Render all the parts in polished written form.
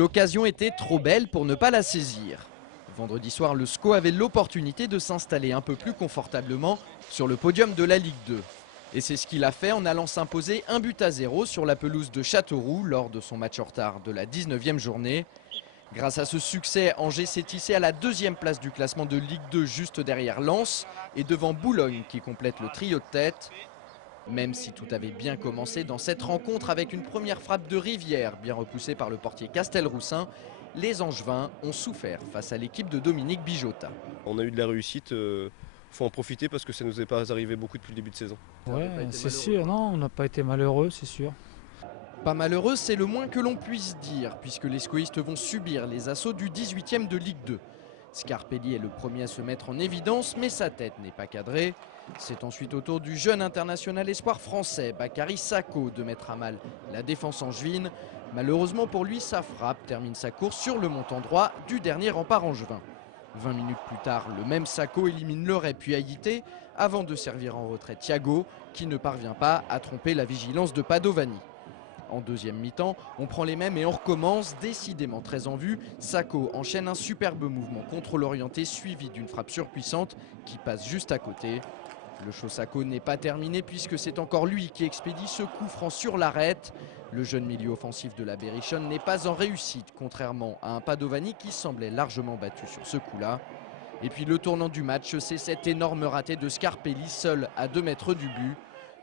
L'occasion était trop belle pour ne pas la saisir. Vendredi soir, le SCO avait l'opportunité de s'installer un peu plus confortablement sur le podium de la Ligue 2. Et c'est ce qu'il a fait en allant s'imposer 1-0 sur la pelouse de Châteauroux lors de son match en retard de la 19e journée. Grâce à ce succès, Angers s'est hissé à la 2e place du classement de Ligue 2 juste derrière Lens et devant Boulogne qui complète le trio de tête. Même si tout avait bien commencé dans cette rencontre avec une première frappe de Rivière bien repoussée par le portier Castelroussin, les Angevins ont souffert face à l'équipe de Dominique Bijota. On a eu de la réussite, faut en profiter parce que ça ne nous est pas arrivé beaucoup depuis le début de saison. Ouais, c'est sûr, non, on n'a pas été malheureux, c'est sûr. Pas malheureux, c'est le moins que l'on puisse dire, puisque les scoïstes vont subir les assauts du 18e de Ligue 2. Scarpelli est le premier à se mettre en évidence, mais sa tête n'est pas cadrée. C'est ensuite au tour du jeune international espoir français, Bakary Sakho, de mettre à mal la défense angevine. Malheureusement pour lui, sa frappe termine sa course sur le montant droit du dernier rempart angevin. 20 minutes plus tard, le même Sakho élimine Leray puis Haïté, avant de servir en retrait Thiago, qui ne parvient pas à tromper la vigilance de Padovani. En deuxième mi-temps, on prend les mêmes et on recommence, décidément très en vue. Sakho enchaîne un superbe mouvement contrôle orienté suivi d'une frappe surpuissante qui passe juste à côté. Le show Sakho n'est pas terminé puisque c'est encore lui qui expédie ce coup franc sur l'arête. Le jeune milieu offensif de la Berrichonne n'est pas en réussite, contrairement à un Padovani qui semblait largement battu sur ce coup-là. Et puis le tournant du match, c'est cet énorme raté de Scarpelli, seul à 2 mètres du but.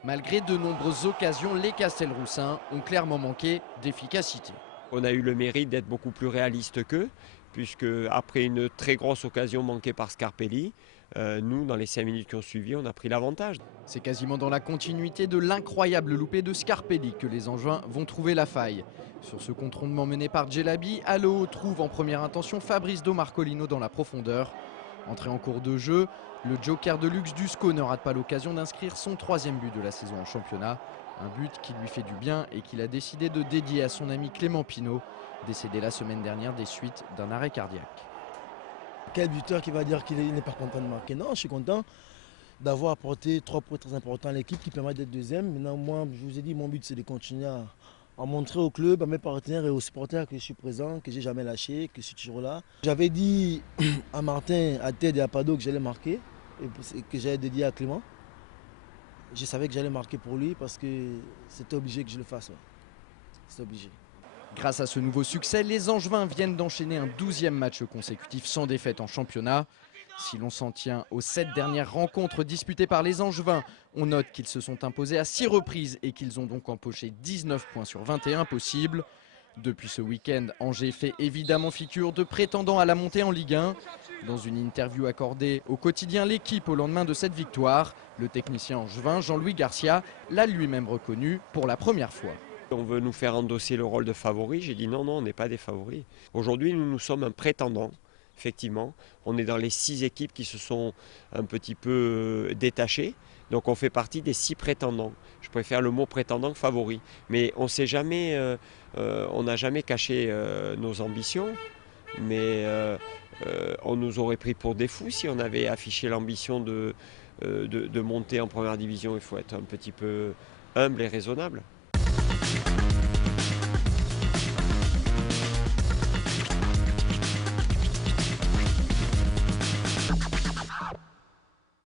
Malgré de nombreuses occasions, les Castelroussins ont clairement manqué d'efficacité. On a eu le mérite d'être beaucoup plus réaliste qu'eux, puisque après une très grosse occasion manquée par Scarpelli, nous, dans les 5 minutes qui ont suivi, on a pris l'avantage. C'est quasiment dans la continuité de l'incroyable loupé de Scarpelli que les Angevins vont trouver la faille. Sur ce contre-rondement mené par Djelabi, Allo trouve en première intention Fabrice Domarcolino dans la profondeur. Entré en cours de jeu, le joker de luxe du SCO ne rate pas l'occasion d'inscrire son 3e but de la saison en championnat. Un but qui lui fait du bien et qu'il a décidé de dédier à son ami Clément Pinault, décédé la semaine dernière des suites d'un arrêt cardiaque. Quel buteur qui va dire qu'il n'est pas content de marquer? Non, je suis content d'avoir apporté 3 points très importants à l'équipe qui permettent d'être deuxième. Maintenant, moi, je vous ai dit, mon but c'est de continuer à montrer au club, à mes partenaires et aux supporters que je suis présent, que j'ai jamais lâché, que je suis toujours là. J'avais dit à Martin, à Ted et à Pado que j'allais marquer et que j'allais dédier à Clément. Je savais que j'allais marquer pour lui parce que c'était obligé que je le fasse. Ouais. C'était obligé. Grâce à ce nouveau succès, les Angevins viennent d'enchaîner un 12e match consécutif sans défaite en championnat. Si l'on s'en tient aux 7 dernières rencontres disputées par les Angevins, on note qu'ils se sont imposés à 6 reprises et qu'ils ont donc empoché 19 points sur 21 possibles. Depuis ce week-end, Angers fait évidemment figure de prétendant à la montée en Ligue 1. Dans une interview accordée au quotidien L'Équipe au lendemain de cette victoire, le technicien angevin Jean-Louis Garcia l'a lui-même reconnu pour la première fois. On veut nous faire endosser le rôle de favori. J'ai dit non, on n'est pas des favoris. Aujourd'hui, nous sommes un prétendant. Effectivement, on est dans les 6 équipes qui se sont un petit peu détachées. Donc on fait partie des 6 prétendants. Je préfère le mot prétendant que favori. Mais on sait jamais, on n'a jamais caché nos ambitions. Mais on nous aurait pris pour des fous si on avait affiché l'ambition de monter en première division. Il faut être un petit peu humble et raisonnable.